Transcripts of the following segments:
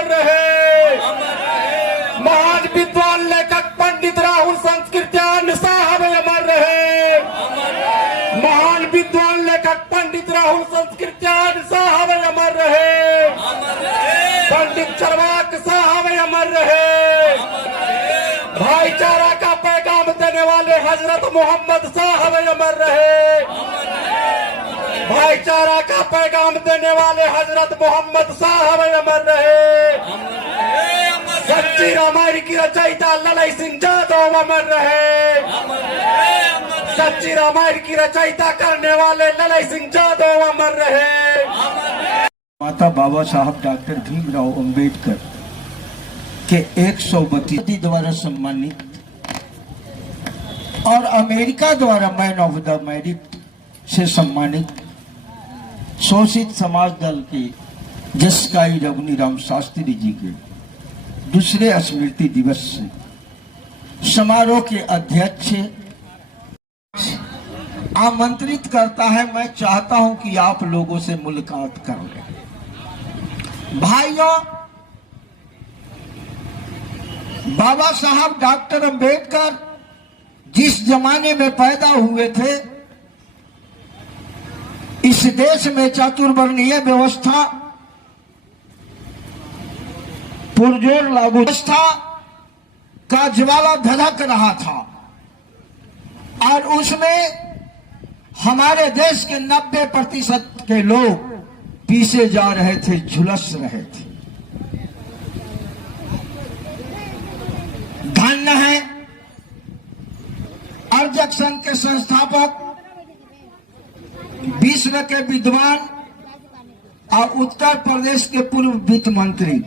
अमर रहे। महान विद्वान लेखक पंडित राहुल संस्कृत्यान साहब अमर रहे। महान विद्वान लेखक पंडित राहुल संस्कृत्यान साहब अमर रहे। पंडित चरवाक साहब अमर रहे। भाईचारा का पैगाम देने वाले हजरत मोहम्मद साहब अमर रहे। भाईचारा का पैगाम देने वाले हजरत मोहम्मद साहब अमर रहे। सच्ची रामायण की रचयिता ललई सिंह यादव अमर रहे। सच्ची रामायण की रचयिता करने वाले ललई सिंह यादव अमर रहे। माता बाबा साहब डॉक्टर भीमराव अंबेडकर के 132 द्वारा सम्मानित और अमेरिका द्वारा मैन ऑफ द मेरिट से सम्मानित शोषित समाज दल के जसकाई रघुनीराम शास्त्री जी के दूसरे स्मृति दिवस से समारोह के अध्यक्ष आमंत्रित करता है। मैं चाहता हूं कि आप लोगों से मुलाकात कर लें। भाइयों, बाबा साहब डॉक्टर अंबेडकर जिस जमाने में पैदा हुए थे, इस देश में चातुर्वर्णीय व्यवस्था पुरजोर लागू व्यवस्था का ज्वाला धधक रहा था और उसमें हमारे देश के 90% के लोग पीछे जा रहे थे, झुलस रहे थे। धन्य है अर्जक संघ के संस्थापक, विश्व के विद्वान और उत्तर प्रदेश के पूर्व वित्त मंत्री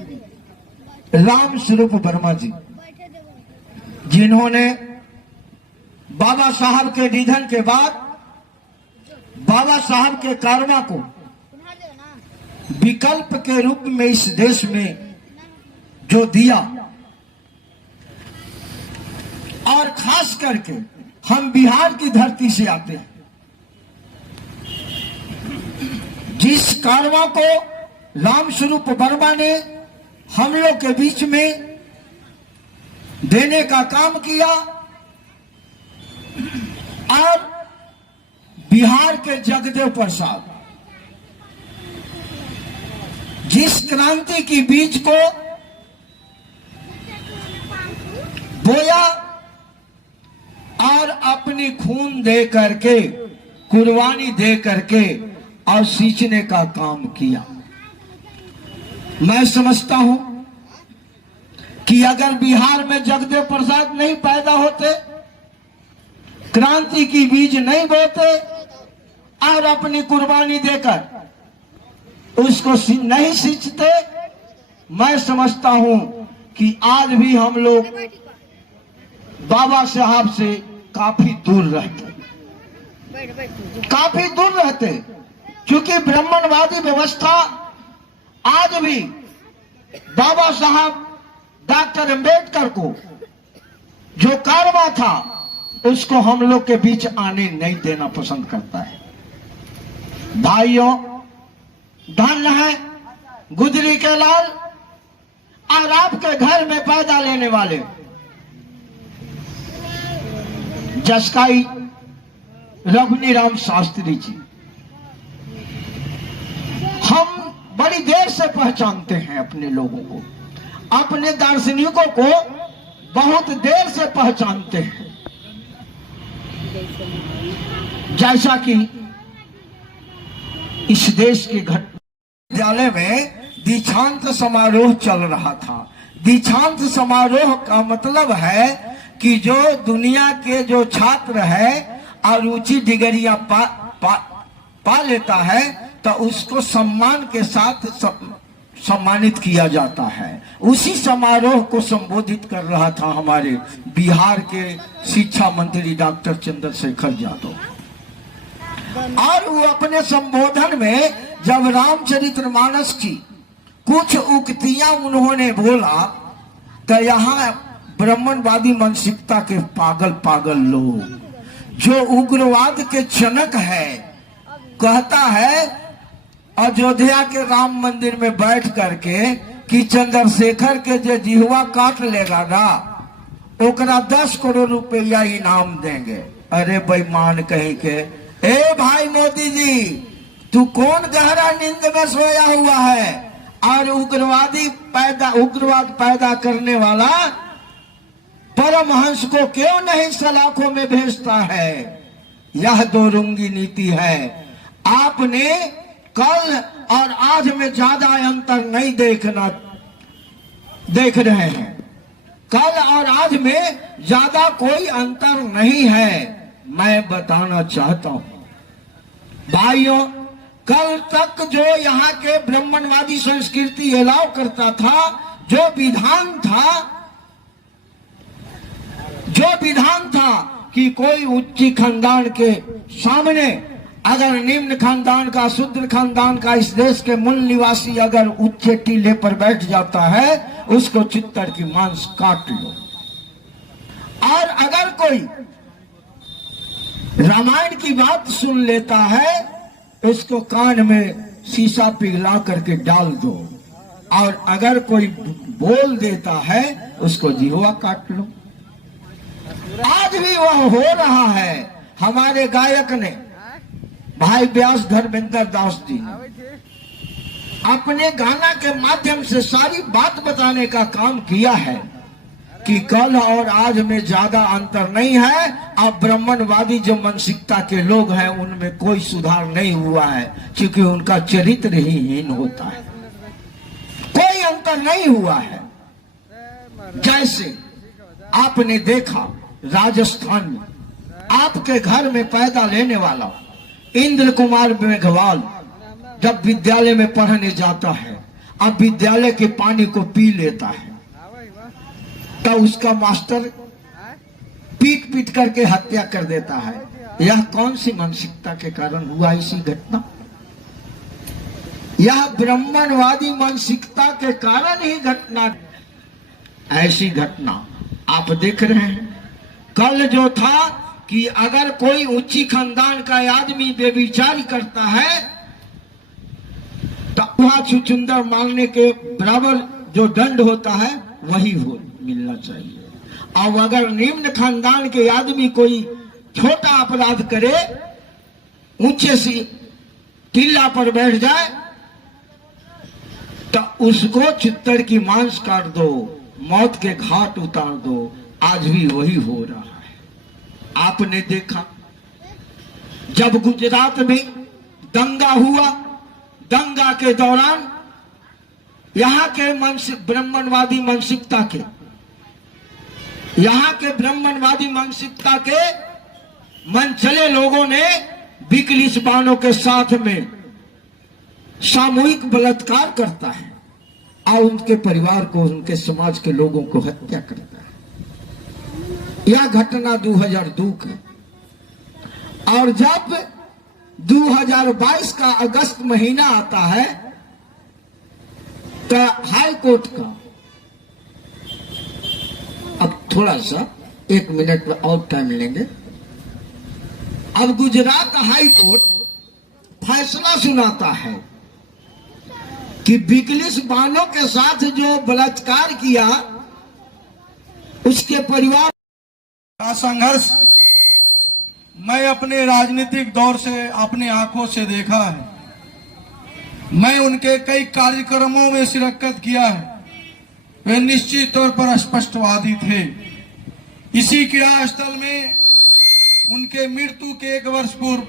राम स्वरूप वर्मा जी, जिन्होंने बाबा साहब के निधन के बाद बाबा साहब के कारवा को विकल्प के रूप में इस देश में जो दिया, और खास करके हम बिहार की धरती से आते हैं, जिस कारवा को राम स्वरूप वर्मा ने हम लोग के बीच में देने का काम किया, और बिहार के जगदेव प्रसाद जिस क्रांति की बीज को बोया और अपनी खून दे करके, कुर्बानी दे करके और सींचने का काम किया। मैं समझता हूं कि अगर बिहार में जगदेव प्रसाद नहीं पैदा होते, क्रांति की बीज नहीं बोते और अपनी कुर्बानी देकर उसको नहीं सींचते, मैं समझता हूं कि आज भी हम लोग बाबा साहब से काफी दूर रहते, काफी दूर रहते, क्योंकि ब्राह्मणवादी व्यवस्था आज भी बाबा साहब डॉक्टर अंबेडकर को जो कारवा था उसको हम लोग के बीच आने नहीं देना पसंद करता है। भाइयों, धन्य है गुजरी के लाल और आपके घर में पैदा लेने वाले जसकाई रघुनीराम शास्त्री जी। हम बड़ी देर से पहचानते हैं अपने लोगों को, अपने दार्शनिकों को बहुत देर से पहचानते हैं। जैसा कि इस देश के विद्यालय में दीक्षांत समारोह चल रहा था। दीक्षांत समारोह का मतलब है कि जो दुनिया के जो छात्र है और ऊंची डिग्रियां पा लेता है तो उसको सम्मान के साथ सम्मानित किया जाता है। उसी समारोह को संबोधित कर रहा था हमारे बिहार के शिक्षा मंत्री डॉक्टर चंद्रशेखर यादव, और वो अपने संबोधन में जब रामचरितमानस की कुछ उक्तियां उन्होंने बोला तो यहाँ ब्राह्मणवादी मानसिकता के पागल पागल लोग, जो उग्रवाद के जनक है, कहता है अयोध्या के राम मंदिर में बैठ करके कि चंद्रशेखर के जो जिहवा काट लेगा ना, ओकरा 10 करोड़ रुपया इनाम देंगे। अरे बेईमान कहीं के, ए भाई मोदी जी, तू कौन गहरा नींद में सोया हुआ है और उग्रवाद पैदा करने वाला परमहंस को क्यों नहीं सलाखों में भेजता है? यह दोरंगी नीति है। आपने कल और आज में ज्यादा अंतर नहीं देख रहे हैं। कल और आज में ज्यादा कोई अंतर नहीं है। मैं बताना चाहता हूं भाइयों, कल तक जो यहाँ के ब्राह्मणवादी संस्कृति अलाउ करता था, जो विधान था कि कोई उच्च खानदान के सामने अगर निम्न खानदान का, शूद्र खानदान का, इस देश के मूल निवासी अगर उच्च टीले पर बैठ जाता है, उसको चित्तर की मांस काट लो। और अगर कोई रामायण की बात सुन लेता है, उसको कान में शीशा पिघला करके डाल दो। और अगर कोई बोल देता है, उसको जिह्वा काट लो। आज भी वह हो रहा है। हमारे गायक ने, भाई व्यास धर्मेंद्र दास जी, अपने गाना के माध्यम से सारी बात बताने का काम किया है कि कल और आज में ज्यादा अंतर नहीं है। अब ब्राह्मणवादी जो मानसिकता के लोग हैं, उनमें कोई सुधार नहीं हुआ है, क्योंकि उनका चरित्र ही हीन होता है। कोई अंतर नहीं हुआ है। जैसे आपने देखा राजस्थान में आपके घर में पैदा लेने वाला इंद्र कुमार मेघवाल जब विद्यालय में पढ़ने जाता है, अब विद्यालय के पानी को पी लेता है, तो उसका मास्टर पीट पीट करके हत्या कर देता है। यह कौन सी मानसिकता के कारण हुआ ऐसी घटना? यह ब्राह्मणवादी मानसिकता के कारण ही घटना, ऐसी घटना आप देख रहे हैं। कल जो था कि अगर कोई उच्ची खानदान का आदमी बेविचार करता है, तो वह छुछुंदर मारने के बराबर जो दंड होता है वही हो मिलना चाहिए। और अगर निम्न खानदान के आदमी कोई छोटा अपराध करे, ऊंचे से टीला पर बैठ जाए, तो उसको चित्तर की मांस काट दो, मौत के घाट उतार दो। आज भी वही हो रहा है। आपने देखा जब गुजरात में दंगा हुआ, दंगा के दौरान यहाँ के ब्राह्मणवादी मानसिकता के मन चले लोगों ने बिकलिस बाणों के साथ में सामूहिक बलात्कार करता है और उनके परिवार को, उनके समाज के लोगों को हत्या करता है। यह घटना 2002 की। और जब 2022 का अगस्त महीना आता है, तो हाई कोर्ट का, अब थोड़ा सा 1 मिनट और टाइम लेंगे, अब गुजरात हाई कोर्ट फैसला सुनाता है कि बिकलिस बानों के साथ जो बलात्कार किया, उसके परिवार का संघर्ष मैं अपने राजनीतिक दौर से अपनी आंखों से देखा है। मैं उनके कई कार्यक्रमों में शिरकत किया है। वे निश्चित तौर पर स्पष्टवादी थे। इसी क्रियास्थल में उनके मृत्यु के 1 वर्ष पूर्व